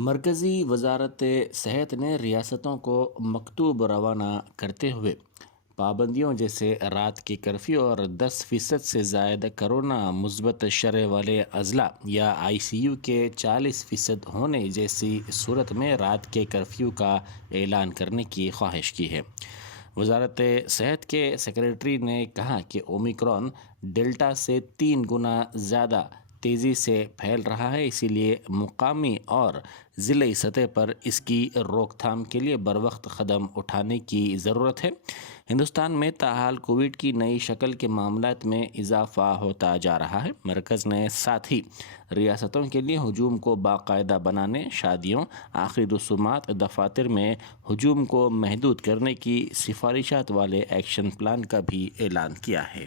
مرکزی وزارت صحت نے ریاستوں کو مکتوب روانہ کرتے ہوئے پابندیوں جیسے رات کی کرفیو اور 10% سے زائد کرونا مثبت شرح والے اضلاع یا ICU کے 40% ہونے جیسی صورت میں رات کے کرفیو کا اعلان کرنے کی خواہش کی ہے۔ وزارت صحت کے سیکریٹری نے کہا کہ اومیکرون ڈیلٹا سے 3 گنا زیادہ تیزی سے پھیل رہا ہے، اسی لیے مقامی اور ضلعی سطح پر اس کی روک تھام کے لیے بروقت قدم اٹھانے کی ضرورت ہے۔ ہندوستان میں تاحال کووڈ کی نئی شکل کے معاملات میں اضافہ ہوتا جا رہا ہے۔ مرکز نے ساتھ ہی ریاستوں کے لیے ہجوم کو باقاعدہ بنانے، شادیوں، آخری رسومات، دفاتر میں ہجوم کو محدود کرنے کی سفارشات والے ایکشن پلان کا بھی اعلان کیا ہے۔